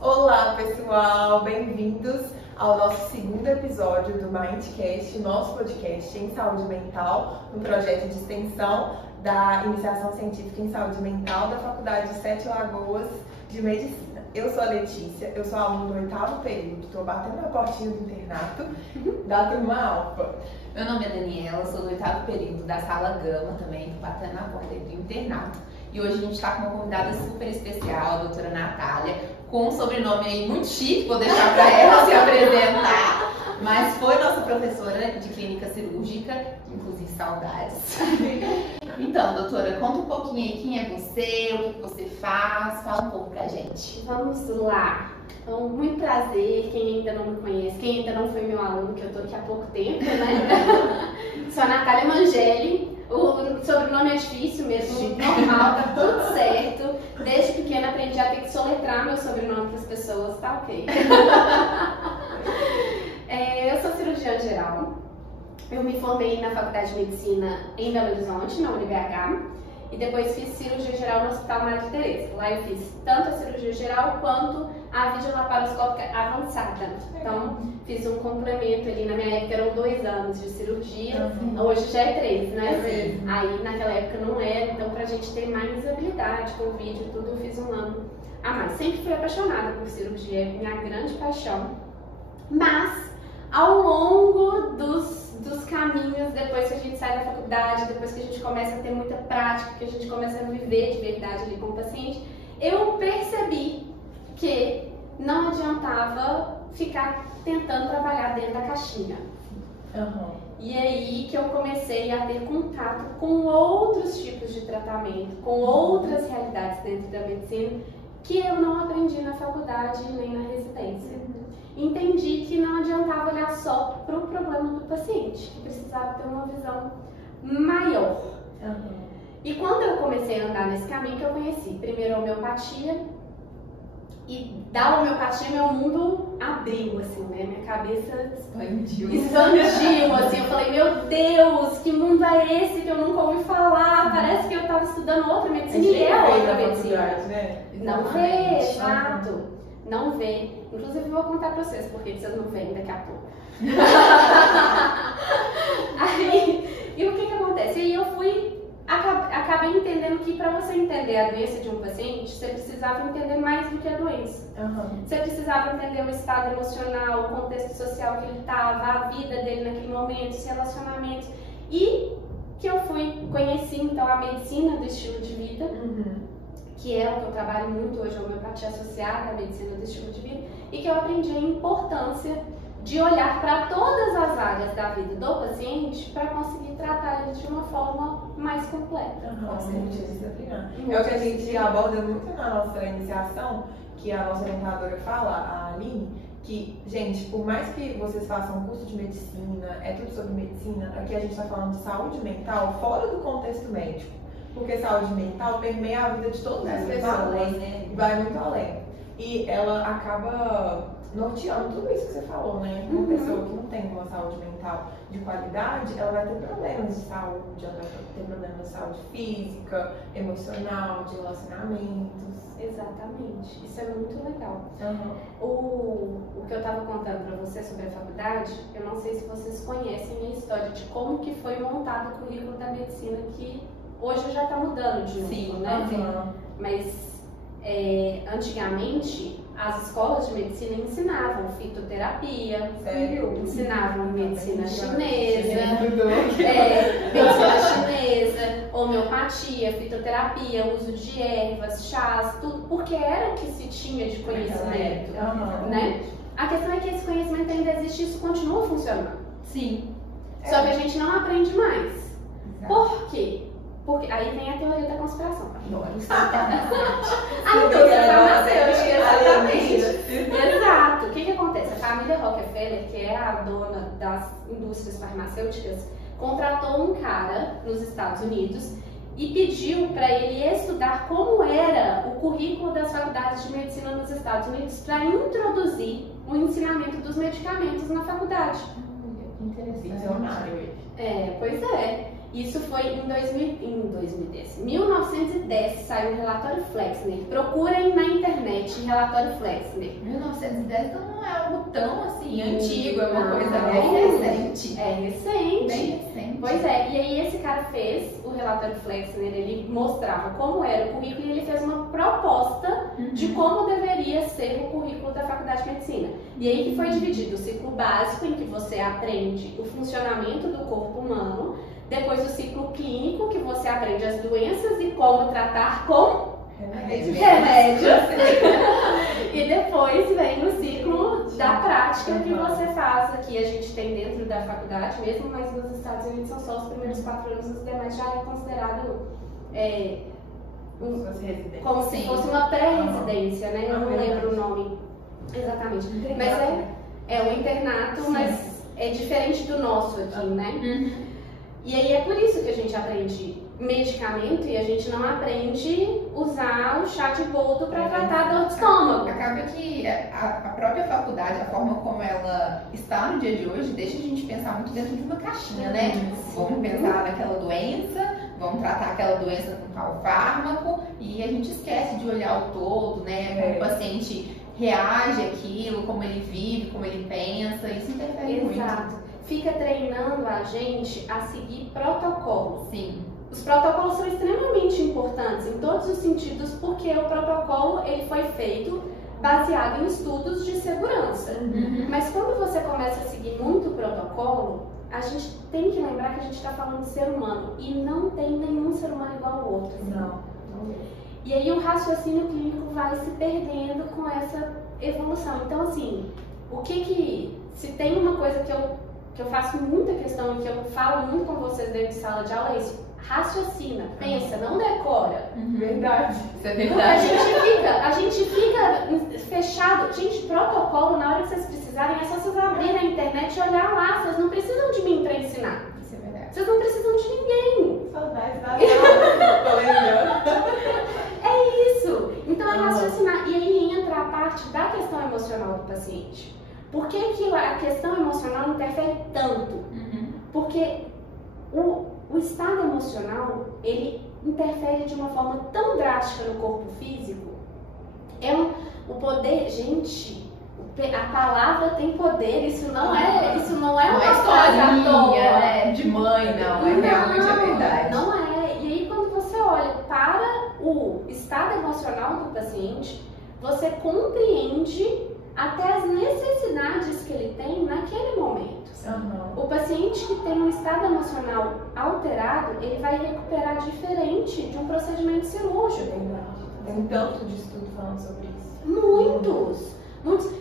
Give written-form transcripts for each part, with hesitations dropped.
Olá pessoal, bem-vindos ao nosso segundo episódio do Mindcast, nosso podcast em saúde mental, um projeto de extensão da Iniciação Científica em Saúde Mental da Faculdade de Sete Lagoas de Medicina. Eu sou a Letícia, eu sou aluna do 8º período, estou batendo na portinha do internato da turma Alfa. Meu nome é Daniela, sou do 8º período da Sala Gama também, estou batendo na porta do internato. E hoje a gente está com uma convidada super especial, a doutora Natália, com um sobrenome aí muito chique, vou deixar para ela se apresentar. Mas foi nossa professora de clínica cirúrgica, inclusive saudades. Então, doutora, conta um pouquinho aí quem é você, o que você faz, fala um pouco pra gente. Vamos lá. Então, muito prazer, quem ainda não me conhece, quem ainda não foi meu aluno, que eu tô aqui há pouco tempo, né? Sou a Natália Mangelli. O sobrenome é difícil mesmo, normal, tá tudo certo. Desde pequena aprendi a ter que soletrar meu sobrenome para as pessoas, tá ok. Eu sou cirurgiã geral. Eu me formei na Faculdade de Medicina em Belo Horizonte, na UniBH, e depois fiz cirurgia geral no Hospital Madre Teresa. Lá eu fiz tanto a cirurgia geral quanto a videolaparoscópica avançada. Então, fiz um complemento ali. Na minha época eram 2 anos de cirurgia, hoje já é 3, né? Sim. Aí naquela época não era, então pra gente ter mais habilidade com o vídeo e tudo, eu fiz 1 ano a mais. Sempre fui apaixonada por cirurgia, é minha grande paixão. Mas, ao longo dos caminhos, depois que a gente sai da faculdade, depois que a gente começa a ter muita prática, que a gente começa a viver de verdade ali com o paciente, eu percebi que não adiantava ficar tentando trabalhar dentro da caixinha. E aí que eu comecei a ter contato com outros tipos de tratamento, com outras realidades dentro da medicina que eu não aprendi na faculdade nem na residência. Entendi que não adiantava olhar só para o problema do paciente, que precisava ter uma visão maior. E quando eu comecei a andar nesse caminho, que eu conheci primeiro a homeopatia, e da homeopatia meu mundo abriu, assim, né? Minha cabeça expandiu, assim. Eu falei, meu Deus, que mundo é esse que eu nunca ouvi falar? Parece que eu estava estudando outra medicina e é outra medicina. Né? Não vê, exato. Não vê. Inclusive, vou contar pra vocês porque vocês não veem daqui a pouco. E o que acontece? E eu acabei entendendo que para você entender a doença de um paciente, você precisava entender mais do que a doença. Você precisava entender o estado emocional, o contexto social que ele estava, a vida dele naquele momento, os relacionamentos. E que eu conheci então a medicina do estilo de vida, que é o que eu trabalho muito hoje, a homeopatia associada à medicina do estilo de vida, e que eu aprendi a importância de olhar para todas as áreas da vida do paciente para conseguir tratar ele de uma forma mais completa. É o que a gente aborda muito na nossa iniciação, que a nossa orientadora fala, a Aline, que, gente, por mais que vocês façam um curso de medicina, é tudo sobre medicina, aqui a gente está falando de saúde mental fora do contexto médico. Porque saúde mental permeia a vida de todas as pessoas, né? Vai muito além. E ela acaba norteando tudo isso que você falou, né? Uma pessoa que não tem uma saúde mental de qualidade, ela vai ter problemas de saúde, ela vai ter problemas de saúde física, emocional, de relacionamentos. Exatamente. Isso é muito legal. O que eu estava contando para você sobre a faculdade, eu não sei se vocês conhecem a história de como que foi montado o currículo da medicina, que hoje já está mudando de novo, né? Mas antigamente as escolas de medicina ensinavam fitoterapia, ensinavam medicina chinesa, homeopatia, fitoterapia, uso de ervas, chás, tudo, porque era o que se tinha de conhecimento, né? A questão é que esse conhecimento ainda existe e isso continua funcionando. Sim. Só que a gente não aprende mais. Por quê? Porque aí vem a teoria da conspiração. A indústria farmacêutica, exatamente. Exato. O que acontece? A família Rockefeller, que é a dona das indústrias farmacêuticas, contratou um cara nos Estados Unidos e pediu para ele estudar como era o currículo das faculdades de medicina nos Estados Unidos para introduzir o ensinamento dos medicamentos na faculdade. Interessante. Visionário ele. Pois é. Isso foi em 1910 saiu o relatório Flexner. Procurem na internet relatório Flexner. 1910 então não é algo tão assim antigo, é uma coisa Não. bem recente. É recente. Bem recente. Pois é, e aí esse cara fez o relatório Flexner, ele mostrava como era o currículo e ele fez uma proposta de como deveria ser o currículo da Faculdade de Medicina. E aí que foi dividido o ciclo básico, em que você aprende o funcionamento do corpo humano, depois o ciclo clínico, que você aprende as doenças e como tratar com remédios. E depois vem o ciclo da prática que você faz aqui. A gente tem dentro da faculdade mesmo, mas nos Estados Unidos são só os primeiros 4 anos, os demais já é considerado como se fosse uma pré-residência, né? Eu não lembro o nome exatamente. Mas é o internato, sim, mas é diferente do nosso aqui, né? E aí é por isso que a gente aprende medicamento e a gente não aprende usar o chá de boldo para tratar a dor de estômago. Acaba que a própria faculdade, a forma como ela está no dia de hoje, deixa a gente pensar muito dentro de uma caixinha, né? Vamos pensar naquela doença, vamos tratar aquela doença com tal fármaco e a gente esquece de olhar o todo, né? Como o paciente reage àquilo, como ele vive, como ele pensa, isso interfere muito. Exato. Fica treinando a gente a seguir protocolos. Sim. Os protocolos são extremamente importantes em todos os sentidos, porque o protocolo ele foi feito baseado em estudos de segurança. Mas quando você começa a seguir muito o protocolo, a gente tem que lembrar que a gente está falando de ser humano e não tem nenhum ser humano igual ao outro. Não. E aí o raciocínio clínico vai se perdendo com essa evolução. Então, assim, se tem uma coisa que eu faço muita questão e que eu falo muito com vocês dentro de sala de aula é isso. Raciocina, pensa, não decora. Verdade. Isso é verdade. A gente fica fechado. Gente, protocolo, na hora que vocês precisarem, é só vocês abrirem na internet e olhar lá. Vocês não precisam de mim para ensinar. Isso é verdade. Vocês não precisam de ninguém. Saudades da aula. Tô lembrando. É isso. Então é raciocinar. E aí entra a parte da questão emocional do paciente. Por que a questão emocional interfere tanto? Porque o estado emocional, ele interfere de uma forma tão drástica no corpo físico. O poder, gente, a palavra tem poder, isso não é uma frase à toa, né? De mãe, não, é realmente a verdade. Não é. E aí quando você olha para o estado emocional do paciente, você compreende até as necessidades que ele tem naquele momento. O paciente que tem um estado emocional alterado, ele vai recuperar diferente de um procedimento cirúrgico. Tem um tanto de estudo falando sobre isso. Muitos.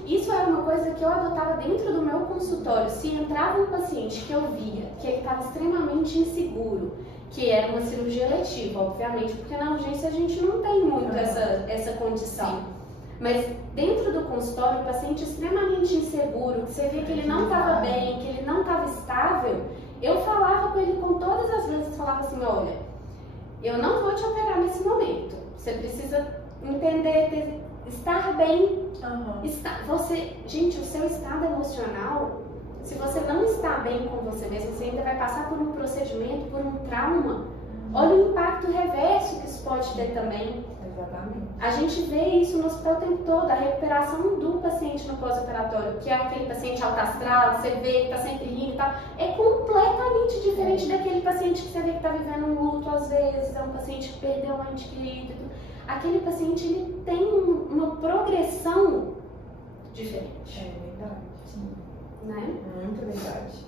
Isso era uma coisa que eu adotava dentro do meu consultório. Se entrava um paciente que eu via que ele estava extremamente inseguro, que era uma cirurgia eletiva, obviamente, porque na urgência a gente não tem muito essa condição. Mas dentro do consultório, o paciente extremamente inseguro, que você via que ele não estava bem, que ele não estava estável, eu falava com ele com todas as vezes, falava assim, olha, eu não vou te operar nesse momento. Você precisa entender, estar bem. Gente, o seu estado emocional, se você não está bem com você mesmo, você ainda vai passar por um procedimento, por um trauma. Olha o impacto reverso que isso pode ter também. Exatamente. A gente vê isso no hospital o tempo todo, a recuperação do paciente no pós-operatório, que é aquele paciente alto astral, você vê que está sempre rindo e tal, é completamente diferente daquele paciente que você vê que está vivendo um luto às vezes, é um paciente que perdeu um ente querido. Aquele paciente, ele tem uma progressão diferente. É verdade. Sim. Né? Muito verdade.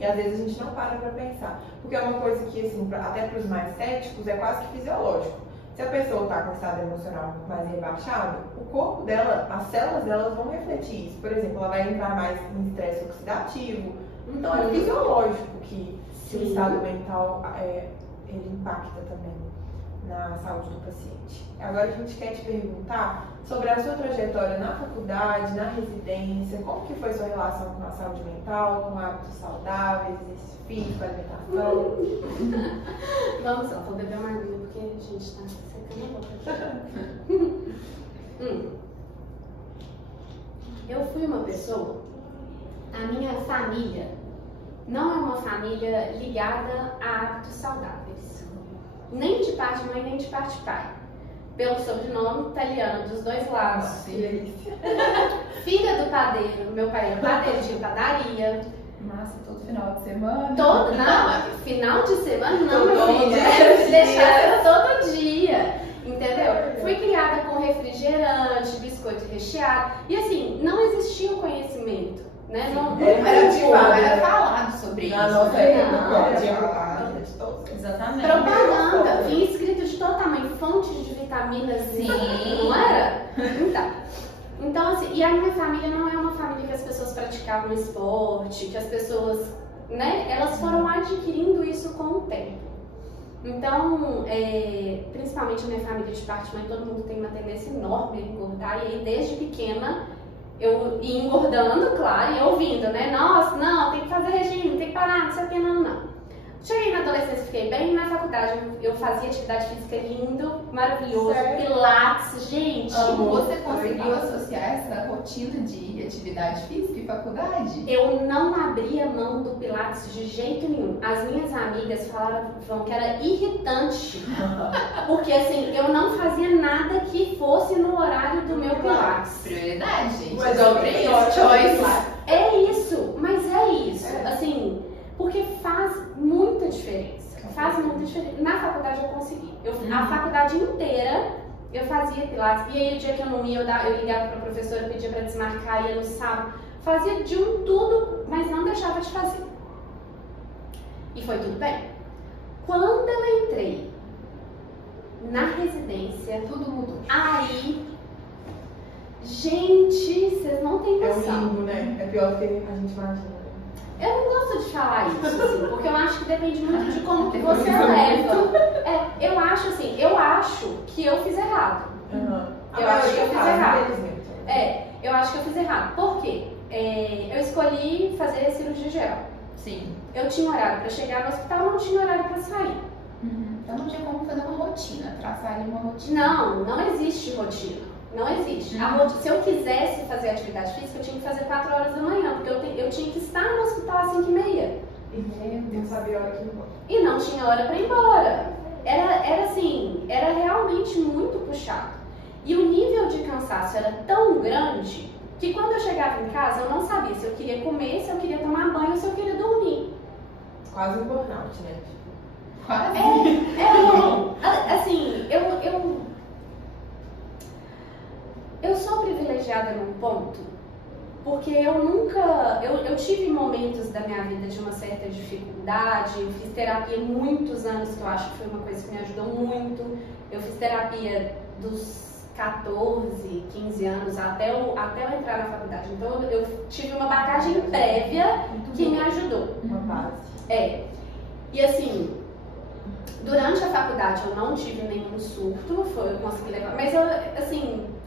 E às vezes a gente não para pra pensar. Porque é uma coisa que, assim, até para os mais céticos, é quase que fisiológico. Se a pessoa está com estado emocional mais rebaixado, o corpo dela, as células delas vão refletir isso. Por exemplo, ela vai entrar mais em estresse oxidativo. Então é fisiológico que o estado mental ele impacta também na saúde do paciente. Agora a gente quer te perguntar sobre a sua trajetória na faculdade, na residência, como que foi sua relação com a saúde mental, com hábitos saudáveis, exercício físico, alimentação. Vamos lá, vou beber uma aguinha porque a gente está secando a boca. Eu fui uma pessoa, a minha família não é uma família ligada a hábitos saudáveis. Nem de parte de mãe, nem de parte de pai. Pelo sobrenome italiano dos dois lados. Filha do padeiro, meu pai era padeiro, tinha padaria. Massa, todo final de semana. Não, final de semana não, meu filho. Deixava todo dia. Entendeu? Fui criada com refrigerante, biscoito recheado. E assim, não existia o conhecimento. Né? Não era falado sobre isso. Na nossa época, tinha propaganda de todos. Exatamente. Propaganda, vinha escrito de todo tamanho, fontes de vitaminas, sim, não era? Então, assim, e a minha família não é uma família que as pessoas praticavam esporte, que as pessoas, né, elas foram adquirindo isso com o tempo. Então, principalmente a minha família de parte de mãe, todo mundo tem uma tendência enorme a engordar, e aí desde pequena eu ia engordando, claro, e ouvindo, né? Nossa, não, tem que fazer regime, tem que parar, não sei o que, não. Cheguei na adolescência, fiquei bem, na faculdade eu fazia atividade física lindo, maravilhoso, pilates, gente. Você conseguiu associar essa rotina de atividade física e faculdade? Eu não abria mão do pilates de jeito nenhum. As minhas amigas falavam que era irritante, porque assim, eu não fazia nada que fosse no horário do meu pilates. Prioridade, gente. Mas choice. É isso, mas é isso. Assim, porque faz muita diferença. Faz muita diferença. Na faculdade eu consegui. A faculdade inteira eu fazia pilates. E aí o dia que eu não ia, eu ligava pra professora, pedia pra desmarcar, ia no sábado. Fazia de tudo, mas não deixava de fazer. E foi tudo bem. Quando eu entrei na residência, tudo mudou. Aí, gente, vocês não têm noção. É um limbo, né? É pior do que a gente imagina. Eu não gosto de falar isso, assim, porque eu acho que depende muito de como que você leva. Eu acho que eu fiz errado. Eu acho que eu fiz errado. Eu acho que eu fiz errado. Por quê? Eu escolhi fazer cirurgia geral. Sim. Eu tinha horário para chegar no hospital, não tinha horário para sair. Então não tinha como fazer uma rotina, traçar ali uma rotina. Não existe rotina. Não existe. Se eu quisesse fazer atividade física, eu tinha que fazer 4 horas da manhã, porque eu tinha que estar no hospital às 5h30. Não sabia a hora que ia embora. E não tinha hora para ir embora. Era realmente muito puxado. E o nível de cansaço era tão grande que quando eu chegava em casa, eu não sabia se eu queria comer, se eu queria tomar banho, se eu queria dormir. Quase um burnout, né? Quase. Assim, eu sou privilegiada num ponto, porque eu tive momentos da minha vida de uma certa dificuldade, eu fiz terapia muitos anos, que eu acho que foi uma coisa que me ajudou muito. Eu fiz terapia dos 14, 15 anos até eu entrar na faculdade. Então eu tive uma bagagem prévia que me ajudou. Uma base. E assim, durante a faculdade eu não tive nenhum surto, eu consegui levar, mas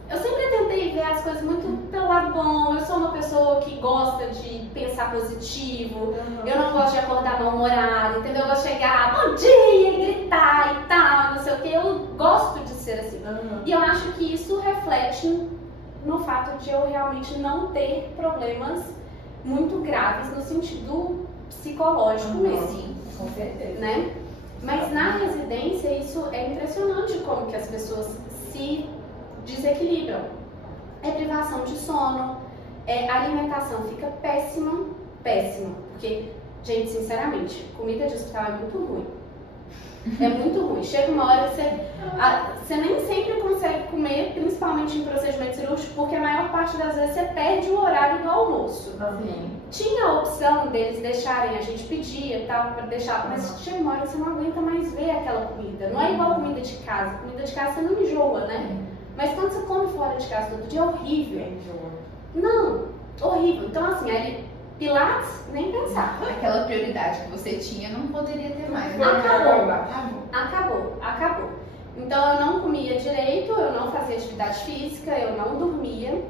eu sempre tentei ver as coisas muito pelo lado bom. Eu sou uma pessoa que gosta de pensar positivo. Eu não gosto de acordar mal-humorada, entendeu? Eu gosto de chegar, bom dia, e gritar e tal, não sei o que. Eu gosto de ser assim. E eu acho que isso reflete no fato de eu realmente não ter problemas muito graves no sentido psicológico mesmo. Sim, com certeza. Né? Mas na residência isso é impressionante como que as pessoas se desequilibram. É privação de sono, a alimentação fica péssima, porque, gente, sinceramente, comida de hospital é muito ruim. É muito ruim. Chega uma hora que você nem sempre consegue comer, principalmente em procedimento cirúrgico, porque a maior parte das vezes você perde o horário do almoço. Tinha a opção deles deixarem, a gente pedia tal, para deixar, mas chega uma hora que você não aguenta mais ver aquela comida. Não é igual comida de casa. Comida de casa você não enjoa, né? Mas quando você come fora de casa todo dia, é horrível. Não, horrível. Então, assim, aí, Pilates, nem pensar. Aquela prioridade que você tinha não poderia ter mais. Acabou. Então, eu não comia direito, eu não fazia atividade física, eu não dormia.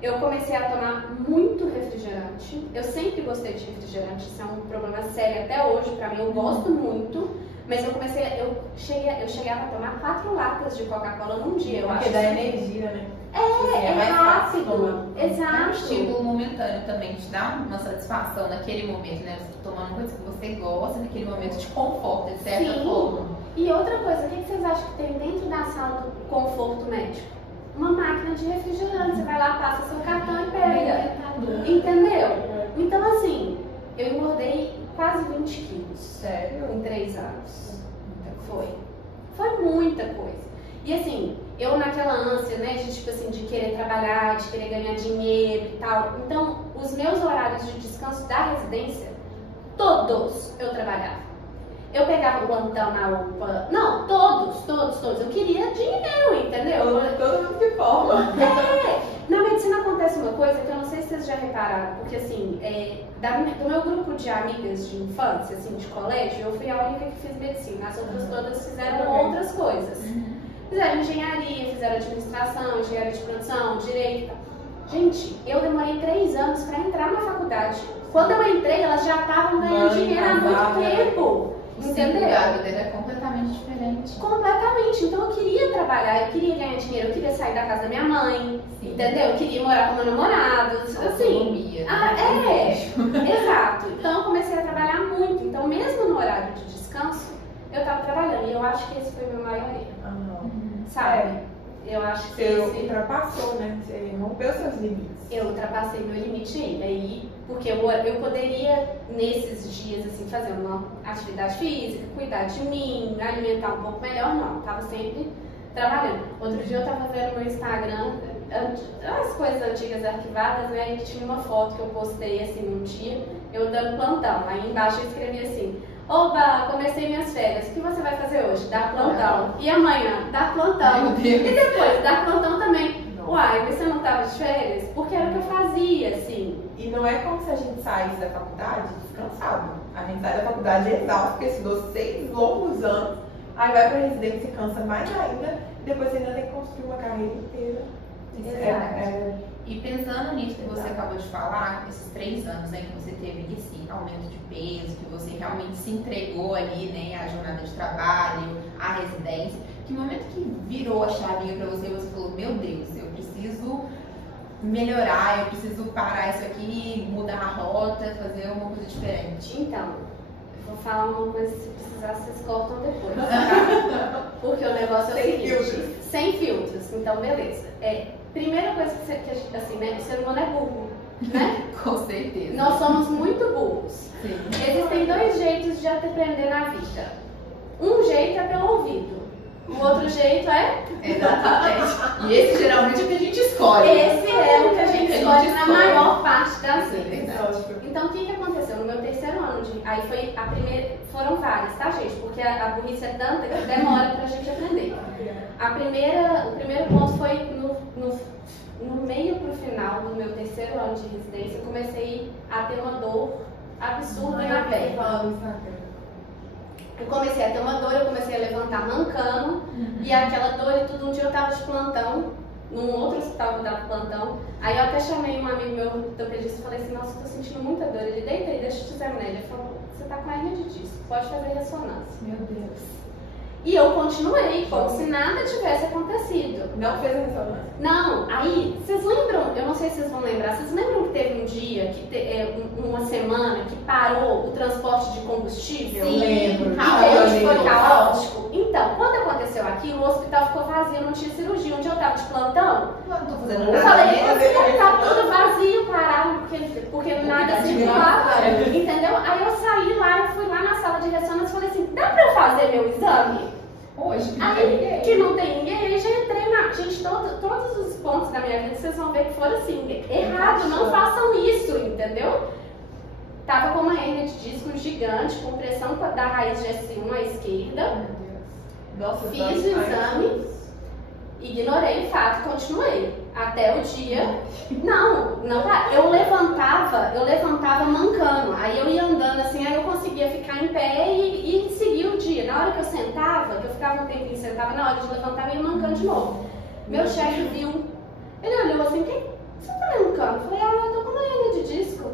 Eu comecei a tomar muito refrigerante. Eu sempre gostei de refrigerante, isso é um problema sério até hoje pra mim. Eu gosto muito, Mas eu chegava a tomar 4 latas de Coca-Cola num dia, eu acho. Porque dá energia, né? É mais fácil tomar. rápido. Exato. É um estímulo momentâneo também, te dá uma satisfação naquele momento, né? Você tá tomando coisa que você gosta, naquele momento te conforta, de certa Sim. forma. E outra coisa, o que vocês acham que tem dentro da sala do conforto médico? Uma máquina de refrigerante. Você vai lá, passa seu cartão e pega. Entendeu? Então, assim, eu engordei quase 20 quilos. Sério? Em 3 anos. Foi muita coisa. E assim, eu naquela ânsia, né, de tipo assim, de querer trabalhar, de querer ganhar dinheiro e tal. Então, os meus horários de descanso da residência, todos eu trabalhava. Eu pegava plantão na UPA. Não, todos. Eu queria dinheiro, entendeu? Todo mundo se forma. Na medicina acontece uma coisa que eu não sei se vocês já repararam, porque assim, do meu grupo de amigas de infância, assim, de colégio, eu fui a única que fiz medicina. As outras todas fizeram outras coisas. Fizeram engenharia, fizeram administração, engenharia de produção, direito. Gente, eu demorei 3 anos para entrar na faculdade. Quando eu entrei, elas já estavam ganhando dinheiro há muito tempo. Entendeu? A vida era completamente diferente. Completamente. Então eu queria trabalhar, eu queria ganhar dinheiro, eu queria sair da casa da minha mãe, Sim. entendeu? Eu queria morar com meu namorado, assim. Autonomia, né? Exato. Então eu comecei a trabalhar muito. Então mesmo no horário de descanso, eu tava trabalhando. E eu acho que esse foi o meu maior erro. Sabe? Eu acho que Você ultrapassou, né? Você rompeu seus limites. eu ultrapassei meu limite aí, porque eu poderia, nesses dias, assim, fazer uma atividade física, cuidar de mim, me alimentar um pouco melhor, não. Tava sempre trabalhando. Outro dia eu tava vendo no Instagram as coisas antigas arquivadas, né? E tinha uma foto que eu postei, assim, num dia, eu dando plantão. Aí embaixo eu escrevi assim: oba, comecei minhas férias. O que você vai fazer hoje? Dar plantão. E amanhã? Dar plantão. E depois, dar plantão também. Uai, mas você não estava de férias? Porque era o que eu fazia, assim. E não é como se a gente saísse da faculdade descansado. A gente sai da faculdade exausto, porque estudou 6 longos anos, aí vai pra residência e cansa mais ainda, e depois você ainda tem que construir uma carreira inteira. Exato. E pensando nisso que você acabou de falar, esses 3 anos aí que você teve esse aumento de peso, que você realmente se entregou ali, né, à jornada de trabalho, à residência, que momento que virou a chavinha pra você e você falou: meu Deus, eu preciso melhorar, eu preciso parar isso aqui, mudar a rota, fazer uma coisa diferente? Então, eu vou falar uma coisa, se precisar, vocês cortam depois, tá? Porque o negócio é o seguinte: sem filtros. Então, beleza. Primeira coisa que assim, né, o ser humano é burro, né? Com certeza. Nós somos muito burros. Sim. Existem 2 jeitos de aprender na vida. Um jeito é pelo ouvido. O outro jeito é... Exatamente. E esse geralmente é o que a gente escolhe. Esse é o que a gente escolhe na maior parte das Sim, vezes. verdade. Então, o que aconteceu? No meu 3º ano, aí foi a primeira... Foram várias, tá, gente? Porque a burrice é tanta que demora pra gente aprender. O primeiro ponto foi no meio pro final do meu 3º ano de residência, eu comecei a ter uma dor absurda na perna. Eu comecei a ter uma dor, eu comecei a levantar mancando, e aquela dor e tudo. Um dia eu tava de plantão, num outro hospital que eu tava de plantão, aí eu até chamei um amigo meu ortopedista e falei assim: nossa, eu tô sentindo muita dor. Ele: deita aí, deixa eu te examinar. Ele falou: você tá com hernia de disco, pode fazer ressonância. Meu Deus. E eu continuei, como se nada tivesse acontecido. Não fez a ressonância? Não, aí, vocês lembram, eu não sei se vocês vão lembrar, vocês lembram que teve um dia, uma semana, que parou o transporte de combustível? Eu lembro. E foi caótico? Então, quando aconteceu aquilo, o hospital ficou vazio, não tinha cirurgia. Um dia eu tava de plantão, Eu não tô fazendo eu nada. falei: tá tudo vazio, parado, porque nada circulava, entendeu? Aí eu saí lá, eu fui lá na sala de ressonância e falei assim: dá pra eu fazer meu exame? Hoje, Aí, que não tem ninguém, aí já entrei na... Gente, todos os pontos da minha vida, vocês vão ver que foram assim, errado, não façam isso, entendeu? Tava com uma hernia de disco gigante, com pressão da raiz de S1 à esquerda. Nossa, Fiz o exame, ignorei o fato, continuei. Até o dia... Não, eu levantava mancando. Aí eu ia andando assim, aí eu conseguia ficar em pé e seguir o dia. Na hora que eu sentava, que eu ficava um tempinho sentada, na hora de levantar, eu ia mancando de novo. Meu chefe viu, ele olhou assim: que você tá mancando? Eu falei: eu tô com uma hernia de disco.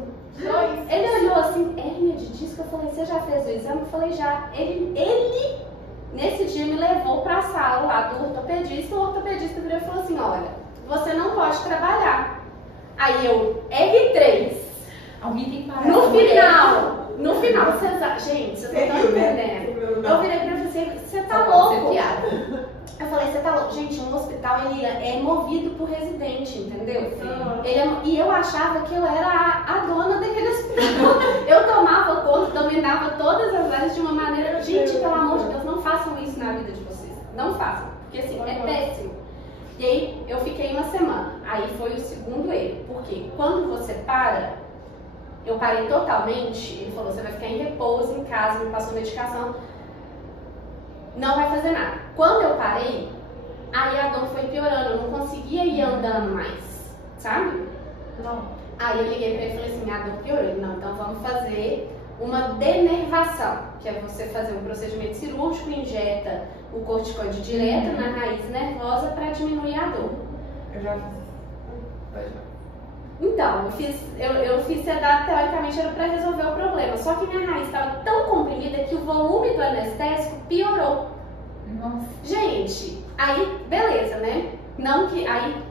Ele olhou assim: hernia de disco? Eu falei: você já fez o exame? Eu falei: já. Ele Nesse dia me levou para a sala lá do ortopedista, o ortopedista virou e falou assim, olha, você não pode trabalhar. Aí eu, R3. Alguém tem que parar. No final, vocês, gente, vocês não estão entendendo. Eu virei pra você, você tá louco. Eu falei, você tá louco. Gente, um hospital, ele é movido por residente, entendeu? E eu achava que eu era a dona daquele hospital. Eu tomava conta, dominava todas as áreas de uma maneira... Gente, pelo amor de Deus, não façam isso na vida de vocês. Não façam, porque assim, é péssimo. E aí, eu fiquei uma semana. Aí foi o segundo erro. Porque quando você para, eu parei totalmente. Ele falou, você vai ficar em repouso em casa, me passou medicação. Não vai fazer nada. Quando eu parei, aí a dor foi piorando, eu não conseguia ir andando mais, sabe? Não. Aí eu liguei pra ele e falei assim, a dor piorou. Ele, não, então vamos fazer uma denervação, que é você fazer um procedimento cirúrgico, injeta o corticoide direto na raiz nervosa para diminuir a dor. Eu já fiz. Pode. Então, eu fiz sedado, teoricamente era para resolver o problema, só que minha raiz estava tão comprimida que o volume do anestésico piorou. Nossa. Gente, aí, beleza, né? Não que, aí,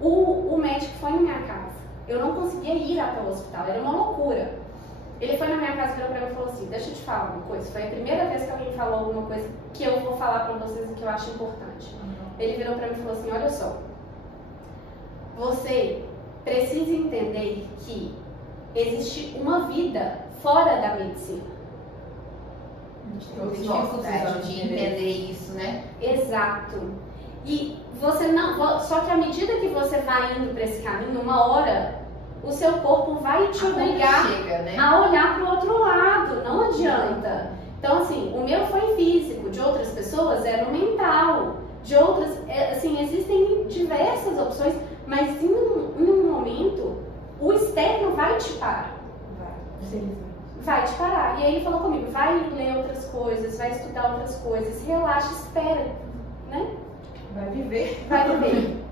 o médico foi na minha casa, eu não conseguia ir até o hospital, era uma loucura. Ele foi na minha casa e virou pra mim e falou assim, deixa eu te falar uma coisa, foi a primeira vez que alguém falou alguma coisa que eu vou falar pra vocês e que eu acho importante. Ele virou pra mim e falou assim, olha só, você precisa entender que existe uma vida fora da medicina. A gente tem dificuldade de entender isso, né? Exato. E você não... Só que à medida que você vai indo para esse caminho, uma hora, o seu corpo vai te obrigar a olhar para o outro lado. Não adianta. Então, assim, o meu foi físico, de outras pessoas era o mental. De outras, assim, existem diversas opções, mas em um momento, o externo vai te parar. Vai te parar. E aí ele falou comigo, vai ler outras coisas, vai estudar outras coisas, relaxa, espera, né? Vai viver. Vai viver.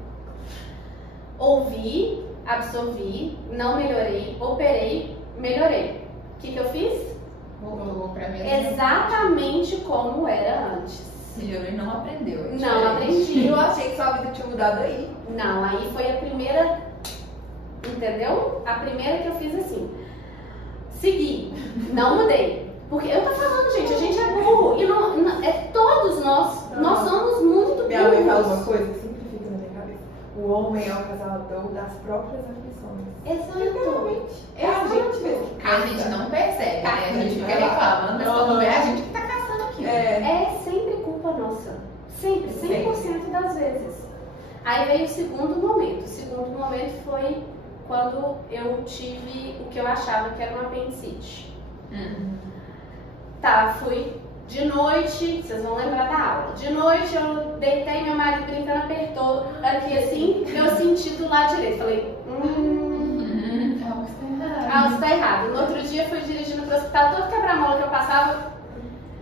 Ouvi, absorvi, não melhorei, operei, melhorei. O que eu fiz? Voltou pra mim. Exatamente como era antes. Melhorou e não aprendeu. Não aprendi. Eu achei que sua vida tinha mudado aí. Não, aí foi a primeira, entendeu? A primeira que eu fiz assim. Segui, não mudei. Porque eu tô falando, gente, a gente é burro. E não, todos nós somos muito burros. Minha mãe fala uma coisa que sempre fica na minha cabeça. O homem é o causador das próprias aflições. Exatamente. É a gente mesmo. A gente não percebe, né? A gente fica reclamando, mas quando vê, a gente que tá caçando aquilo. É sempre culpa nossa. Sempre, 100% das vezes. Aí veio o segundo momento. O segundo momento foi quando eu tive o que eu achava que era um apendicite. Tá, fui de noite, vocês vão lembrar da aula. De noite eu deitei, meu marido brincando, apertou aqui assim, meu sentido do lado direito. Falei, algo está errado. No outro dia fui dirigindo pro hospital, todo quebra-mola que eu passava,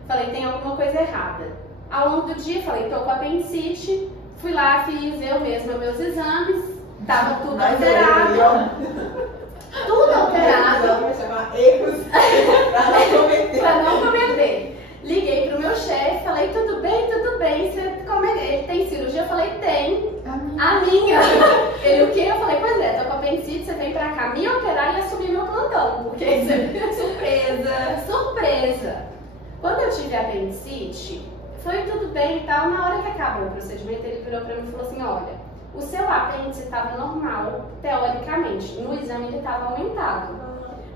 falei, tem alguma coisa errada. Ao longo do dia, falei, tô com apendicite, fui lá, fiz eu mesma meus exames, tava tudo alterado. Tudo alterado. Vai chamar erros pra não cometer. Liguei pro meu chefe, falei, tudo bem, ele tem cirurgia? Eu falei, tem. A minha. Ele, o quê? Eu falei, pois é, tô com apendicite, você vem pra cá me operar e assumir meu plantão, porque isso é surpresa. Quando eu tive apendicite, foi tudo bem e tal, na hora que acabou o procedimento, ele virou pra mim e falou assim, olha, o seu apêndice estava normal, teoricamente, no exame ele estava aumentado,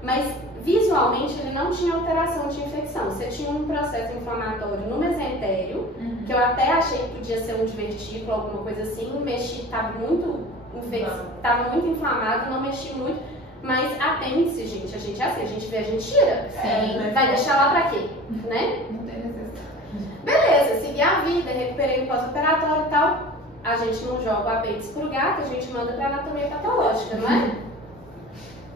mas visualmente ele não tinha alteração de infecção. Você tinha um processo inflamatório no mesentério, que eu até achei que podia ser um divertículo, alguma coisa assim, mexi, estava muito inflamado, não mexi muito, mas apêndice, gente, a gente é assim, a gente vê, a gente tira. Vai deixar lá pra quê? Né? Não tem necessidade. Beleza, segui a vida, recuperei o pós-operatório e tal. A gente não joga o apêndice pro gato, a gente manda pra anatomia patológica, não é?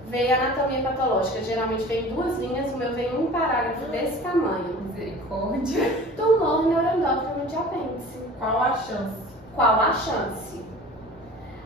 Veio a anatomia patológica, geralmente vem 2 linhas, o meu vem um parágrafo desse tamanho. Misericórdia. Tumor neuroendócrino de apêndice. Qual a chance? Qual a chance?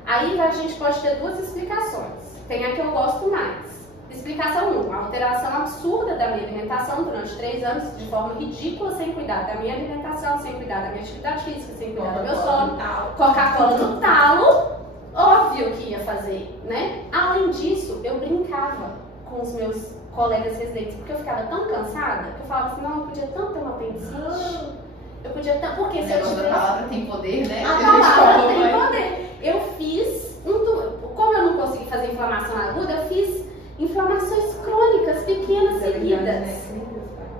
Aí a gente pode ter 2 explicações. Tem a que eu gosto mais. Explicação 1. A alteração absurda da minha alimentação durante 3 anos, de forma ridícula, sem cuidar da minha alimentação, sem cuidar da minha atividade física, sem cuidar do meu sono. Coca-Cola no talo, óbvio que ia fazer, né? Além disso, eu brincava com os meus colegas residentes, porque eu ficava tão cansada, que eu falava assim, não, eu podia tanto ter uma apendicite. Eu podia tanto, porque se eu tivesse... A palavra tem poder, né? A palavra tem poder. Eu fiz, como eu não consegui fazer inflamação aguda, eu fiz inflamações crônicas, pequenas, seguidas.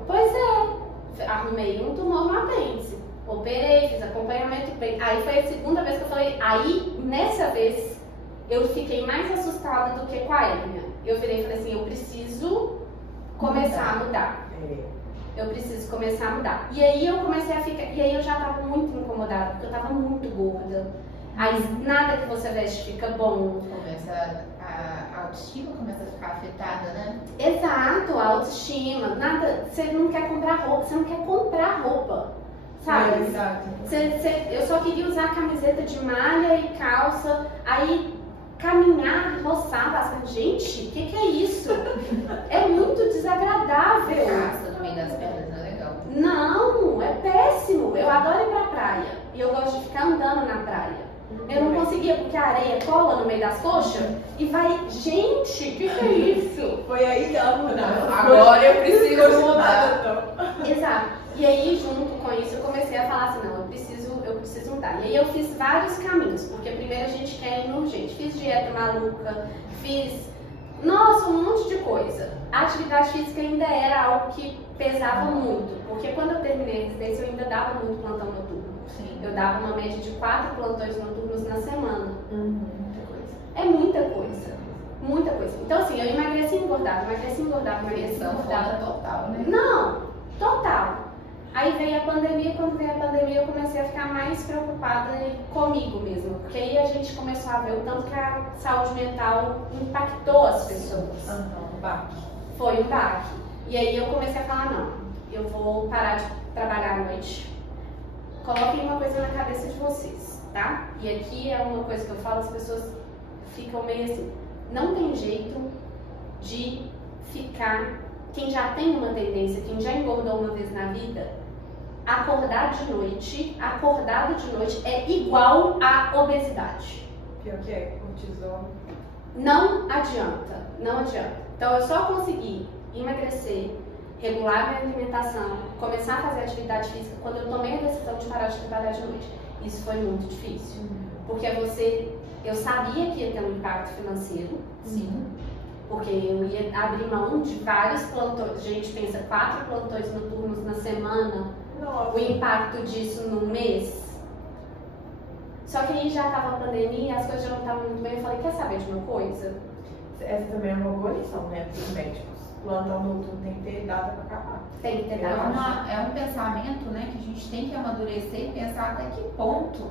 Pois é. Arrumei um tumor no apêndice. Operei, fiz acompanhamento. Aí foi a segunda vez que eu falei. Aí, nessa vez, eu fiquei mais assustada do que com a hérnia. Eu virei e falei assim, eu preciso começar a mudar. Eu preciso começar a mudar. E aí eu comecei a ficar... E aí eu já tava muito incomodada, porque eu tava muito gorda. Aí nada que você veste fica bom. Começa a autoestima começa a ficar afetada, né? Exato, a autoestima. Nada, você não quer comprar roupa, você não quer comprar roupa, sabe? Exato. Eu só queria usar camiseta de malha e calça, aí caminhar, roçar, bastante. Gente, o que é isso? É muito desagradável. Caça no meio das pernas, não é legal? Não, é péssimo. Eu adoro ir pra praia e eu gosto de ficar andando na praia. Eu não conseguia porque a areia cola no meio das coxas e vai... Gente, o que é isso? Foi aí que ela mudou. Agora eu preciso mudar. Exato. E aí, junto com isso, eu comecei a falar assim, não, eu preciso mudar. E aí eu fiz vários caminhos, porque primeiro a gente quer ir urgente. Fiz dieta maluca, fiz... Nossa, um monte de coisa. A atividade física ainda era algo que pesava muito, porque quando eu terminei a residência eu ainda dava muito plantão noturno. Sim. Eu dava uma média de 4 plantões noturnos na semana. Muita coisa. É muita coisa. Muita coisa. Então assim, eu emagreci e engordava, emagreci e engordava, emagreci e engordava. Total, né? Não, total. Aí veio a pandemia, quando veio a pandemia eu comecei a ficar mais preocupada comigo mesmo. Porque aí a gente começou a ver o tanto que a saúde mental impactou as pessoas. Um baque. Foi um baque. E aí eu comecei a falar, não, eu vou parar de trabalhar à noite. Coloquem uma coisa na cabeça de vocês, tá? E aqui é uma coisa que eu falo, as pessoas ficam meio assim, não tem jeito de ficar, quem já tem uma tendência, quem já engordou uma vez na vida, acordado de noite é igual à obesidade. Pior que é, cortisol. Não adianta, não adianta. Então eu só consegui emagrecer, regular minha alimentação, começar a fazer atividade física quando eu tomei a decisão de parar de trabalhar de noite. Isso foi muito difícil, porque eu sabia que ia ter um impacto financeiro, sim, porque eu ia abrir mão de vários plantões. A gente pensa 4 plantões noturnos na semana, o impacto disso no mês. Só que aí já estava a pandemia, as coisas já não estavam muito bem. Eu falei, quer saber de uma coisa? Essa também é uma boa lição, né, para os médicos. Plantão noturno tem que ter data para acabar. Tem que ter data. É um pensamento, né, que a gente tem que amadurecer e pensar até que ponto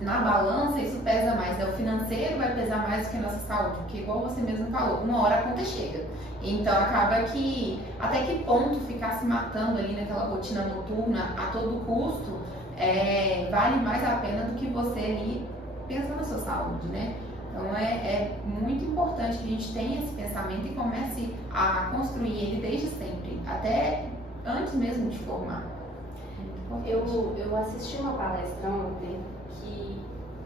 na balança isso pesa mais. O financeiro vai pesar mais do que a nossa saúde, porque igual você mesmo falou, uma hora a conta chega. Então acaba que até que ponto ficar se matando ali naquela rotina noturna a todo custo vale mais a pena do que você ali pensar na sua saúde, né? Então é muito importante que a gente tenha esse pensamento e comece a construir ele desde sempre, até antes mesmo de formar. Eu assisti uma palestra ontem que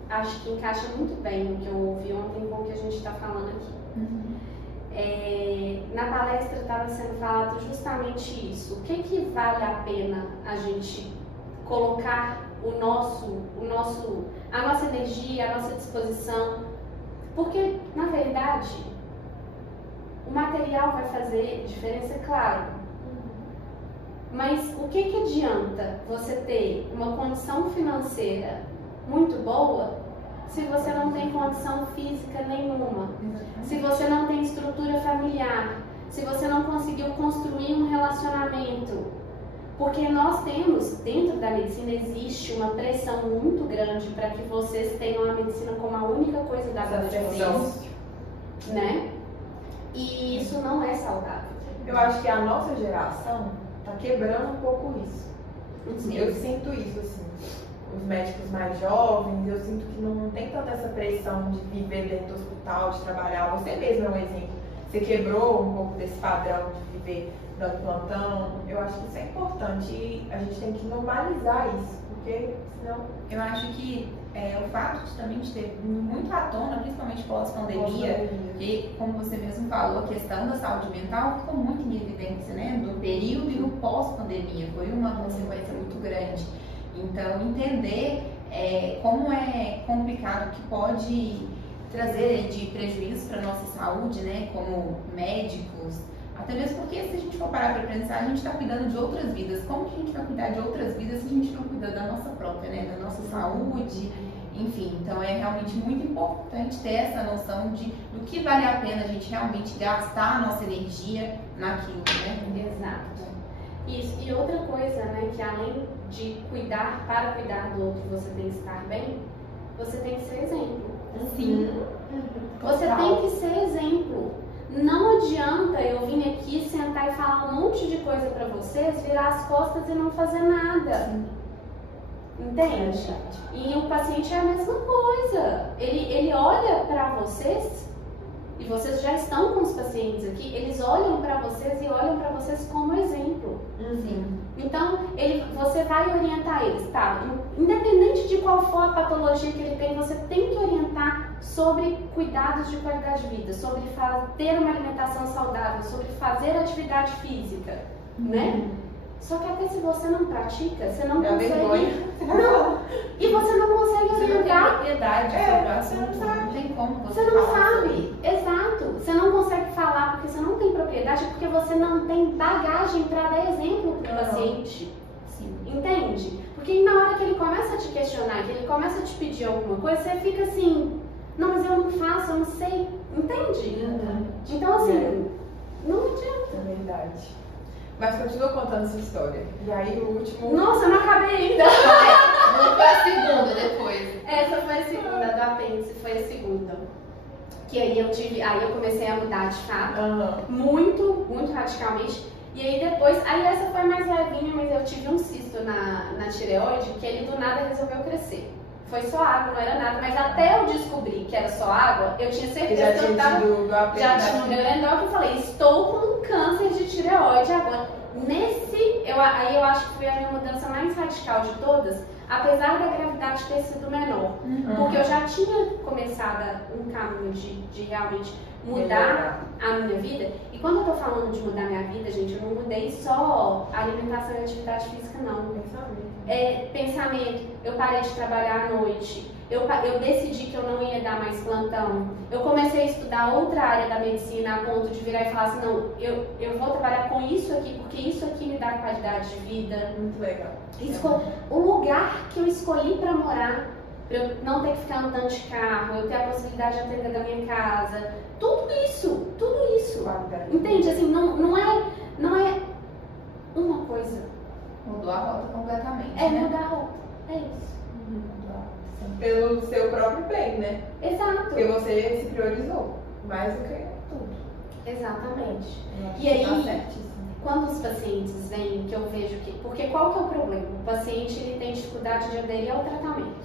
acho que encaixa muito bem no que eu ouvi ontem com o que a gente está falando aqui. Na palestra estava sendo falado justamente isso. O que vale a pena a gente colocar a nossa energia, a nossa disposição? Porque, na verdade, o material vai fazer diferença, claro. Mas o que adianta você ter uma condição financeira muito boa se você não tem condição física nenhuma? Se você não tem estrutura familiar? Se você não conseguiu construir um relacionamento? Porque nós temos, dentro da medicina, existe uma pressão muito grande para que vocês tenham a medicina como a única coisa da vida de vocês, né? E isso não é saudável. Eu acho que a nossa geração está quebrando um pouco isso. Sim. Eu sinto isso, assim. Os médicos mais jovens, eu sinto que não tem tanta essa pressão de viver dentro do hospital, de trabalhar. Você mesmo é um exemplo. você quebrou um pouco desse padrão de viver dando plantão. Eu acho que isso é importante e a gente tem que normalizar isso, porque senão... Eu acho que o fato de também de ter muito à tona, principalmente pós-pandemia, e como você mesmo falou, a questão da saúde mental ficou muito em evidência, né? Do período e do pós-pandemia, foi uma consequência muito grande. Então, entender como é complicado, que pode trazer de prejuízo para a nossa saúde, né? Como médicos, até mesmo porque se a gente for parar para pensar, a gente está cuidando de outras vidas. Como que a gente vai cuidar de outras vidas se a gente não cuida da nossa própria, né? Da nossa saúde, enfim. Então é realmente muito importante ter essa noção do que vale a pena a gente realmente gastar a nossa energia naquilo, né? Exato. Isso. E outra coisa, né, que além de para cuidar do outro, você tem que estar bem, você tem que ser exemplo. Sim. Você tem que ser exemplo. Não adianta eu vir aqui, sentar e falar um monte de coisa pra vocês, virar as costas e não fazer nada. Entende? E o paciente é a mesma coisa. Ele olha pra vocês, e vocês já estão com os pacientes aqui, eles olham pra vocês e olham pra vocês como exemplo. Então, você vai orientar eles, tá? Independente de qual for a patologia que ele tem, você tem que orientar sobre cuidados de qualidade de vida, sobre ter uma alimentação saudável, sobre fazer atividade física, né? Só que até se você não pratica, você não consegue... Não. E você não consegue orientar. Propriedade sobre o assunto, não tem como você não sabe. Exato. Você não consegue falar porque você não tem propriedade, porque você não tem bagagem para dar exemplo para o paciente. Sim. Entende? Porque na hora que ele começa a te questionar, que ele começa a te pedir alguma coisa, você fica assim, não, mas eu não faço, eu não sei. Entende? Então assim, não adianta. É verdade. Mas continua contando sua história. E aí o último... Nossa, eu não acabei ainda. Não foi a segunda depois. Essa foi a segunda, do apêndice foi a segunda. Que aí eu comecei a mudar de fato. Muito, muito radicalmente. E aí depois, essa foi mais levinha, mas eu tive um cisto na tireoide que ele do nada resolveu crescer. Foi só água, não era nada, mas até eu descobrir que era só água, eu tinha certeza que eu tava... Já tinha um neuroendócrino, que eu falei, estou com um câncer de tireoide agora. Aí eu acho que foi a minha mudança mais radical de todas, apesar da gravidade ter sido menor. Porque eu já tinha começado um caminho de realmente mudar a minha vida. E quando eu tô falando de mudar minha vida, gente, eu não mudei só a alimentação e atividade física, não. Pensamento, eu parei de trabalhar à noite, eu decidi que eu não ia dar mais plantão, eu comecei a estudar outra área da medicina a ponto de virar e falar assim, não, eu vou trabalhar com isso aqui, porque isso aqui me dá qualidade de vida. Muito legal. O lugar que eu escolhi para morar, para eu não ter que ficar andando de carro, eu ter a possibilidade de atender da minha casa, tudo isso. Entende? Assim, não é uma coisa. Mudou a rota completamente. Mudar a rota. É isso. Pelo seu próprio bem, né? Exato. Porque você se priorizou mais do que tudo. Exatamente. E aí, quando os pacientes vêm, que eu vejo que... Porque qual que é o problema? O paciente ele tem dificuldade de aderir ao tratamento.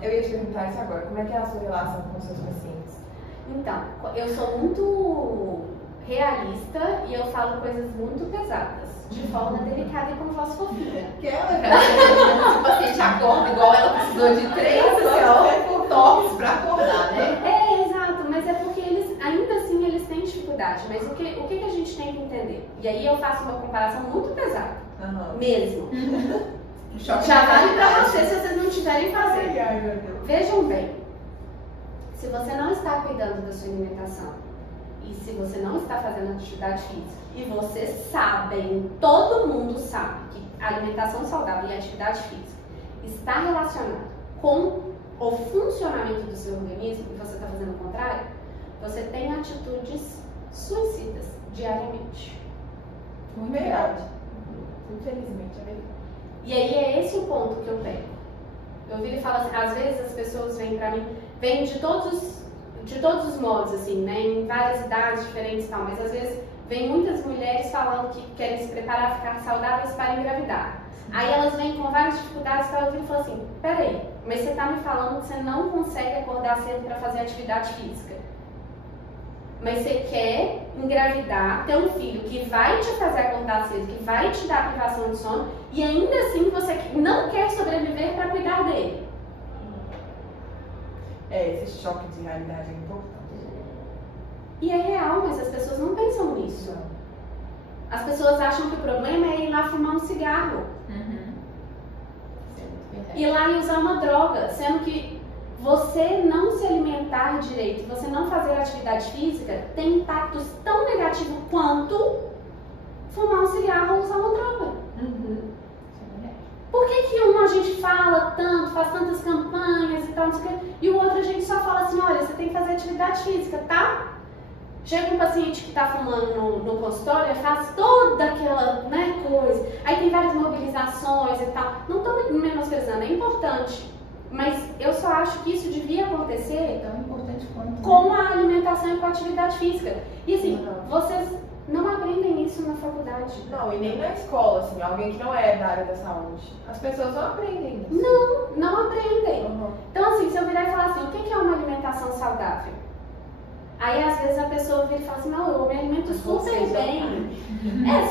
Eu ia te perguntar isso agora. Como é que é a sua relação com os seus pacientes? Então, eu sou muito realista e eu falo coisas muito pesadas, de forma delicada e com voz fofinha. Que o paciente acorda igual ela precisou de 3 toques para acordar, né? Exato, mas é porque ainda assim eles têm dificuldade. Mas o que a gente tem que entender? E aí eu faço uma comparação muito pesada, mesmo. Já vale pra vocês se vocês não tiverem fazer. Vejam bem, se você não está cuidando da sua alimentação, e se você não está fazendo atividade física, e vocês sabem, todo mundo sabe que a alimentação saudável e a atividade física está relacionada com o funcionamento do seu organismo, e você está fazendo o contrário, você tem atitudes suicidas diariamente. Muito verdade. Infelizmente, é verdade. E aí é esse o ponto que eu pego. Eu viro e falo assim, às vezes as pessoas vêm pra mim, vêm de todos os modos, assim, né, em várias idades diferentes e tal, mas às vezes vem muitas mulheres falando que querem se preparar, ficar saudáveis para engravidar. Aí elas vêm com várias dificuldades para eu vir e falar assim, peraí, mas você tá me falando que você não consegue acordar cedo para fazer atividade física. Mas você quer engravidar, ter um filho que vai te fazer acordar cedo, que vai te dar privação de sono, e ainda assim você não quer sobreviver para cuidar dele. Esse choque de realidade é importante. E é real, mas as pessoas não pensam nisso. As pessoas acham que o problema é ir lá fumar um cigarro. Ir lá e usar uma droga, sendo que você não se alimentar direito, você não fazer atividade física, tem impactos tão negativos quanto fumar um cigarro ou usar uma droga. Por que um a gente fala tanto, faz tantas campanhas e tal, não sei o quê, e o outro a gente só fala assim, olha, você tem que fazer atividade física, tá? Chega um paciente que está fumando no consultório, faz toda aquela coisa, aí tem várias mobilizações e tal. Não estou menosprezando, é importante. Mas eu só acho que isso devia acontecer tão importante quanto, com a alimentação e com a atividade física. E assim, vocês não aprendem isso na faculdade. Não, e nem na escola, assim, alguém que não é da área da saúde. As pessoas não aprendem isso. Não aprendem. Então assim, se eu virar e falar assim, o que é uma alimentação saudável? Aí às vezes a pessoa vira e fala assim, não, eu me alimento super bem.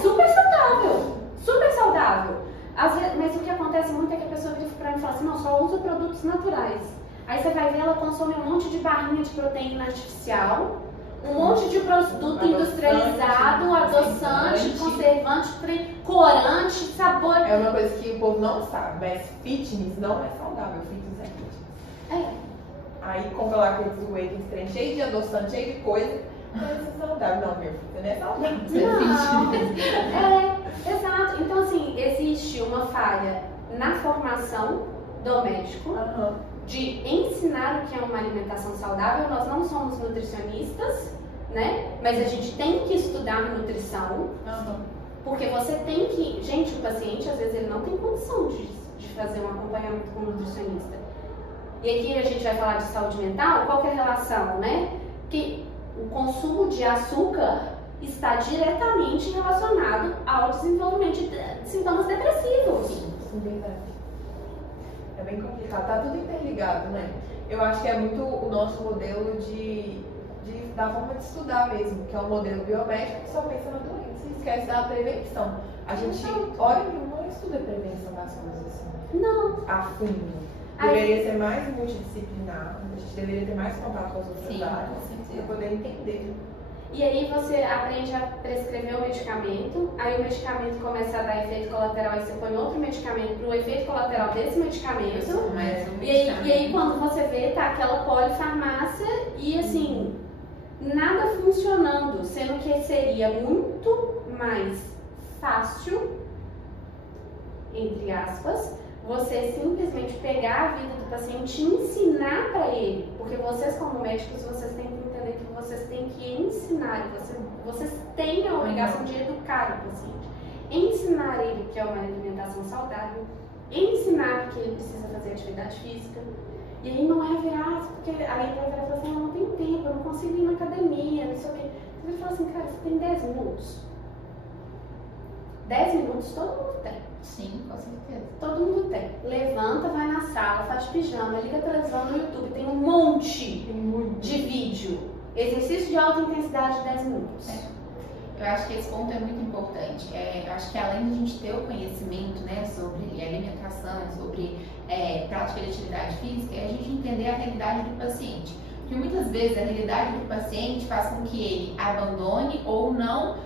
Super saudável. Super saudável. Às vezes, mas o que acontece muito é que a pessoa vira pra mim e fala assim, não, só uso produtos naturais. Aí você vai ver, ela consome um monte de barrinha de proteína artificial, um monte de produto industrializado, adoçante, conservante, corante, sabor. É uma coisa que o povo não sabe, mas fitness não é saudável, fitness é fitness. Aí compra lá aqueles whey que trem cheio de adoçante, cheio de coisa, mas é saudável. Não, meu filho, você não é saudável. Não, exato. Então assim, existe uma falha na formação do médico de ensinar o que é uma alimentação saudável. Nós não somos nutricionistas, né? Mas a gente tem que estudar nutrição, porque você tem que... Gente, o paciente, às vezes, ele não tem condição de fazer um acompanhamento com um nutricionista. E aqui a gente vai falar de saúde mental, qual que é a relação, né? Que o consumo de açúcar está diretamente relacionado ao desenvolvimento de sintomas depressivos. Sim, verdade. É bem complicado, tá tudo interligado, né? Eu acho que é muito o nosso modelo da forma de estudar mesmo, que é um modelo biomédico que só pensa na doença e esquece da prevenção. A gente, hora nenhuma, não estuda a prevenção das coisas assim. Não. A fundo. Deveria ser mais multidisciplinar, a gente deveria ter mais contato com as outras áreas para poder entender. E aí você aprende a prescrever o medicamento, aí o medicamento começa a dar efeito colateral, aí você põe outro medicamento para o efeito colateral desse medicamento. E aí quando você vê, tá aquela polifarmácia e assim, nada funcionando, sendo que seria muito mais fácil, entre aspas, você simplesmente pegar a vida do paciente e ensinar para ele, porque vocês como médicos, vocês têm que entender que vocês têm que ensinar, vocês têm a obrigação de educar o paciente, ensinar ele que é uma alimentação saudável, ensinar que ele precisa fazer atividade física, e aí não é virar, porque aí ele vai virar e falar assim, eu não tenho tempo, eu não consigo ir na academia, não sei o quê. Você fala assim, cara, você tem 10 minutos. 10 minutos todo mundo tem. Sim, com certeza. Todo mundo tem. Levanta, vai na sala, faz pijama, liga a televisão no YouTube, tem um monte de vídeo. Exercício de alta intensidade de 10 minutos. Eu acho que esse ponto é muito importante. Eu acho que além de a gente ter o conhecimento, né, sobre alimentação, sobre prática de atividade física, é a gente entender a realidade do paciente. Porque muitas vezes a realidade do paciente faz com que ele abandone ou não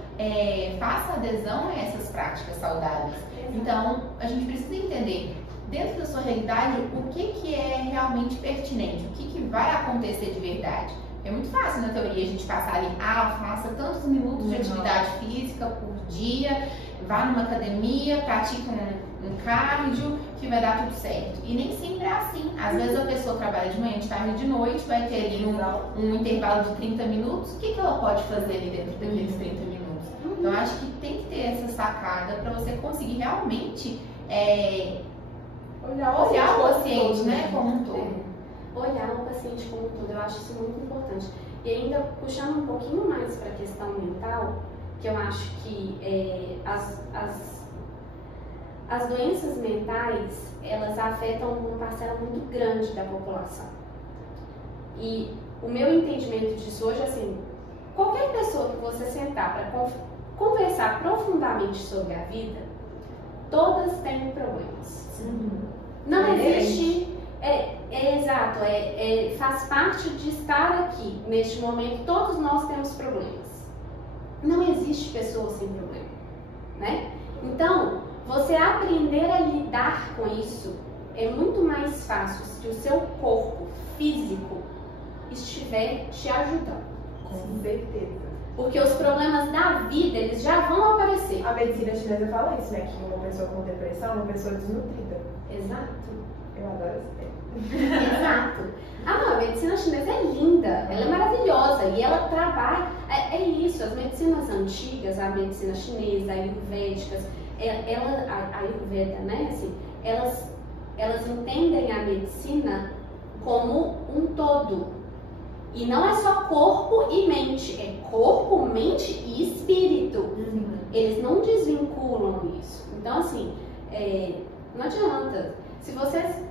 faça adesão a essas práticas saudáveis. Então, a gente precisa entender, dentro da sua realidade, o que é realmente pertinente, o que vai acontecer de verdade. É muito fácil, na teoria, a gente passar ali, faça tantos minutos de atividade física por dia, vá numa academia, pratique um cardio, que vai dar tudo certo. E nem sempre é assim. Às vezes a pessoa trabalha de manhã, de tarde e de noite, vai ter ali um intervalo de 30 minutos, o que ela pode fazer ali dentro daqueles 30 minutos? Então, eu acho que tem que ter essa sacada para você conseguir realmente olhar o paciente, né, como um todo. Olhar o paciente como um todo, eu acho isso muito importante. E ainda puxando um pouquinho mais para a questão mental, que eu acho que as doenças mentais, elas afetam uma parcela muito grande da população. E o meu entendimento disso hoje, assim, qualquer pessoa que você sentar para conversar profundamente sobre a vida, todas têm problemas. Não existe. Exato, faz parte de estar aqui. Neste momento, todos nós temos problemas. Não existe pessoa sem problema, né? Então, você aprender a lidar com isso é muito mais fácil se o seu corpo físico estiver te ajudando. Com certeza. Porque os problemas da vida, eles já vão aparecer. A medicina chinesa fala isso, né? Que uma pessoa com depressão é uma pessoa desnutrida. Exato. Eu adoro esse termo. Exato. Não, a medicina chinesa é linda, ela é maravilhosa e ela trabalha. É isso, as medicinas antigas, a medicina chinesa, a ayurvédicas, a Ayurveda, né? Assim, elas entendem a medicina como um todo. E não é só corpo e mente, é corpo, mente e espírito. Eles não desvinculam isso. Então, assim, não adianta. Se vocês,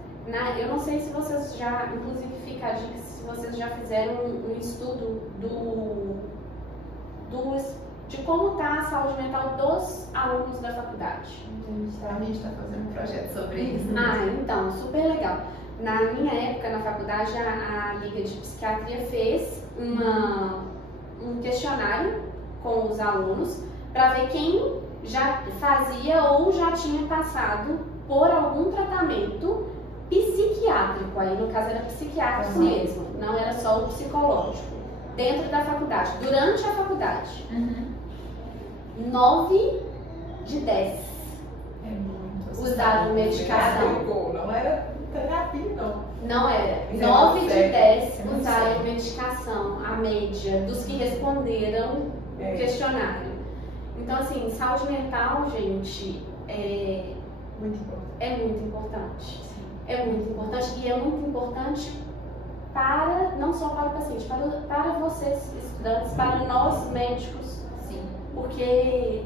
eu não sei se vocês já, inclusive fica a dica, se vocês já fizeram um estudo de como está a saúde mental dos alunos da faculdade. A gente está fazendo um projeto sobre isso. Então, super legal. Na minha época, na faculdade, a Liga de Psiquiatria fez um questionário com os alunos para ver quem já fazia ou já tinha passado por algum tratamento psiquiátrico. Aí, no caso, era psiquiátrico mesmo, não era só o psicológico. Dentro da faculdade, durante a faculdade. 9 de 10 usaram medicação. Não era terapia, não. Não era. 9 de 10 usaram medicação, a média dos que responderam o questionário. Então, assim, saúde mental, gente, muito importante. É muito importante. É muito importante e é muito importante não só para o paciente, para vocês, estudantes, para nós médicos. Sim. Porque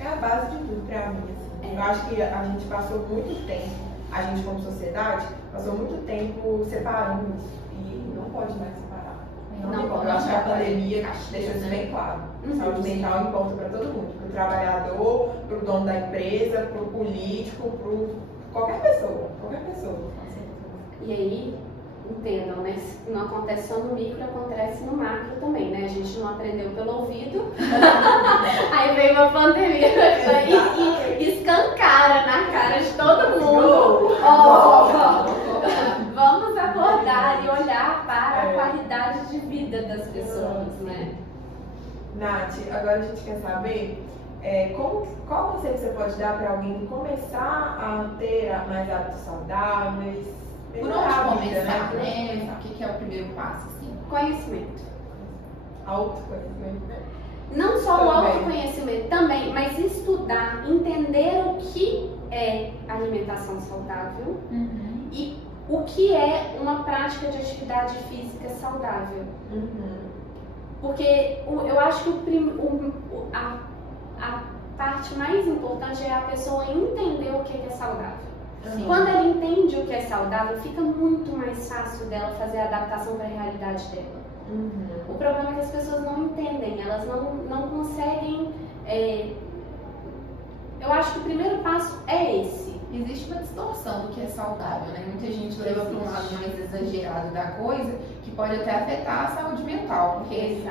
é a base de tudo pra mim. Assim. Eu acho que a gente passou muito tempo, a gente como sociedade, passou muito tempo separando isso. E não pode mais separar. Não pode. Eu acho que a pandemia deixou isso bem claro. Saúde mental importa para todo mundo. Para o trabalhador, para o dono da empresa, para o político, para qualquer pessoa. Qualquer pessoa. E aí, entendam, né? Se não acontece só no micro, acontece no macro também, né? A gente não aprendeu pelo ouvido. Aí veio uma pandemia e escancara na cara de todo mundo. Vamos acordar e olhar para a qualidade de vida das pessoas, né? Nath, agora a gente quer saber qual conselho você pode dar para alguém começar a ter mais hábitos saudáveis? Por onde começar, né? O que é o primeiro passo, assim? Conhecimento. Autoconhecimento, né? Não só o autoconhecimento também, mas estudar, entender o que é alimentação saudável e o que é uma prática de atividade física saudável. Porque eu acho que a parte mais importante é a pessoa entender o que é saudável. Sim. Quando ela entende o que é saudável, fica muito mais fácil dela fazer a adaptação para a realidade dela. O problema é que as pessoas não entendem, elas não conseguem. Eu acho que o primeiro passo é esse. Existe uma distorção do que é saudável, né? Muita gente leva para um lado mais exagerado da coisa, que pode até afetar a saúde mental, porque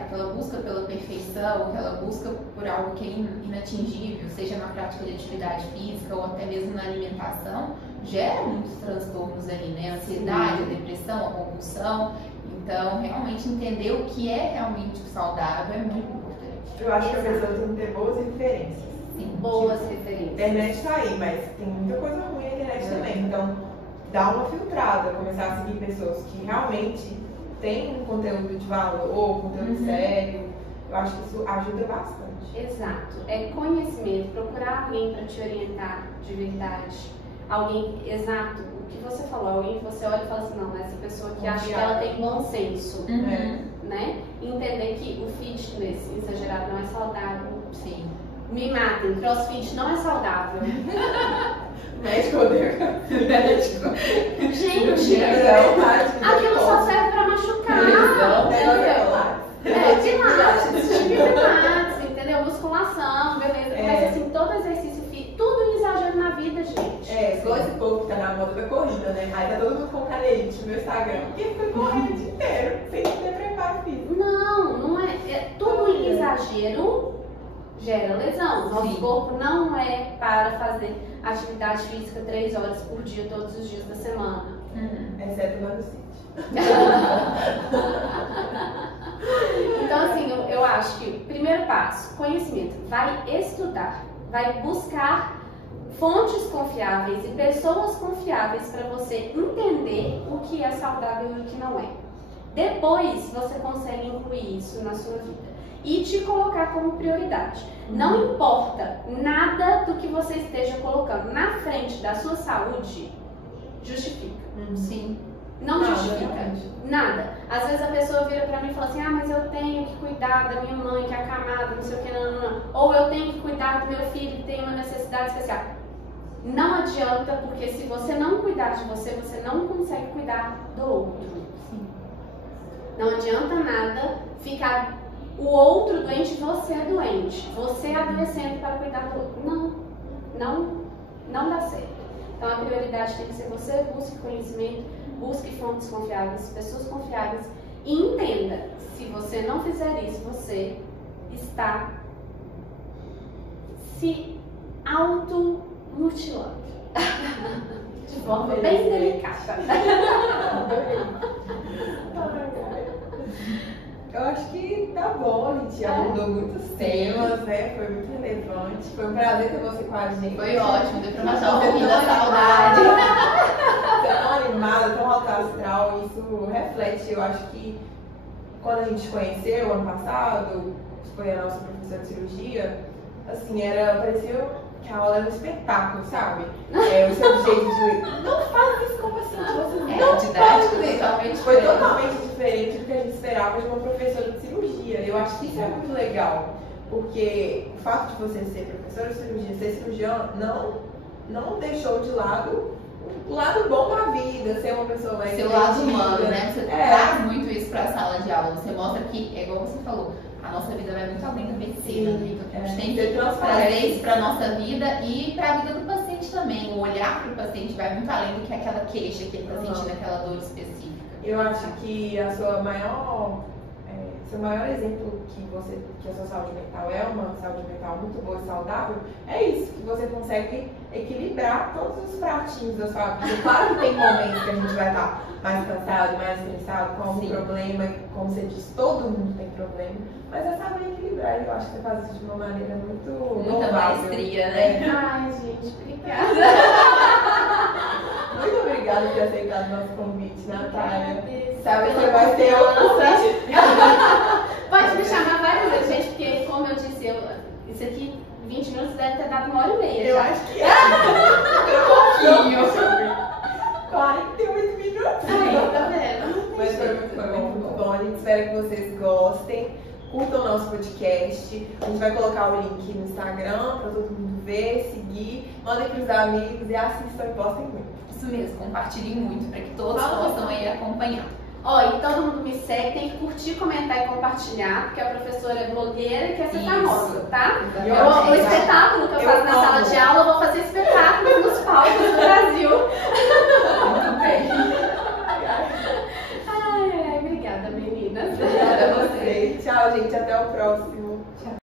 aquela busca pela perfeição, aquela busca por algo que é inatingível, seja na prática de atividade física ou até mesmo na alimentação, gera muitos transtornos ali, né? A ansiedade, a depressão, a compulsão. Então, realmente entender o que é realmente saudável é muito importante. Eu acho que a pessoa tem que ter boas referências. Sim, boas referências. A internet tá aí, mas tem muita coisa ruim na internet também. Então, dá uma filtrada, começar a seguir pessoas que realmente têm um conteúdo de valor, conteúdo sério. Eu acho que isso ajuda bastante. Exato. É conhecimento, procurar alguém para te orientar de verdade. Alguém, exato, o que você falou, alguém que você olha e fala assim, não, essa pessoa que acha que ela tem bom senso, né? E entender que o fitness exagerado não é saudável. Sim. Me matem, crossfit não é saudável. Médico odeia. Gente, aquilo só serve pra machucar. Entendeu? Instagram? Porque foi correndo o dia inteiro, sem ter preparo físico. Não é. Tudo em exagero gera lesão. Nosso corpo não é para fazer atividade física 3 horas por dia, todos os dias da semana. Exceto lá no sítio. Então, assim, eu acho que primeiro passo, conhecimento. Vai estudar, vai buscar fontes confiáveis e pessoas confiáveis para você entender o que é saudável e o que não é. Depois você consegue incluir isso na sua vida e te colocar como prioridade. Não importa nada do que você esteja colocando na frente da sua saúde, justifica. Sim. Não justifica nada. Às vezes a pessoa vira pra mim e fala assim: ah, mas eu tenho que cuidar da minha mãe que é acamada, não sei o que, não. Ou eu tenho que cuidar do meu filho que tem uma necessidade especial. Não adianta, porque se você não cuidar de você, você não consegue cuidar do outro. Sim. Não adianta nada ficar o outro doente, você é doente. Você adoecendo para cuidar do outro. Não dá certo. Então a prioridade tem que ser você, busque conhecimento, busque fontes confiáveis, pessoas confiáveis e entenda, se você não fizer isso, você está se automutilando. De forma bem delicada. Eu acho que tá bom, a gente abordou muitos temas, né? Foi muito relevante. Foi um prazer ter você com a gente. Foi ótimo, deu pra matar um pouquinho da saudade. Você é tão animada, tão alto astral, isso reflete. Eu acho que quando a gente te conheceu ano passado, foi a nossa professora de cirurgia, assim, parecia que a aula era um espetáculo, sabe? O seu jeito de. Não faz isso com o paciente, você não didático, faz. totalmente Foi diferente. totalmente diferente do que a gente esperava de uma professora de cirurgia. Eu acho que isso é muito legal, porque o fato de você ser professora de cirurgia, ser cirurgião, não deixou de lado o lado bom da vida, ser uma pessoa mais Seu lado humano, né? Você É. traz muito isso pra sala de aula. Você mostra que, é igual você falou, a nossa vida vai muito além da medicina, né? Então a gente tem que trazer isso pra nossa vida e pra vida do paciente também. O olhar pro paciente vai muito além do que aquela queixa que ele tá sentindo, aquela dor específica. Eu acho que seu maior exemplo que a sua saúde mental é uma saúde mental muito boa e saudável, é isso, que você consegue equilibrar todos os pratinhos da sua vida. Claro que tem momentos que a gente vai estar mais cansado, mais estressado, com algum problema, como você diz, todo mundo tem problema, mas é saber equilibrar, e eu acho que você faz isso de uma maneira muito Muita louvável. maestria, né? Ai, gente, obrigada. Muito obrigada por ter aceitado o nosso convite, Natália. Agradeço Sabe que pela você vai ter outro confiança. convite. Pode me chamar várias vezes, gente, porque, como eu disse, isso aqui, 20 minutos deve ter dado 1h30 Eu já. acho que é. Pouquinho. 48 minutos. Aí, tá vendo? Mas foi muito bom. A gente espera que vocês gostem. Curtam o nosso podcast. A gente vai colocar o link no Instagram para todo mundo ver, seguir. Mandem pros amigos e assistam e postem muito. Isso mesmo, compartilhem muito para que todos possam aí acompanhar. Ó, e todo mundo me segue, tem que curtir, comentar e compartilhar, porque a professora é blogueira e quer ser Isso. famosa, tá? Exatamente. O espetáculo que eu faço na amo. sala de aula, eu vou fazer espetáculos nos palcos do Brasil.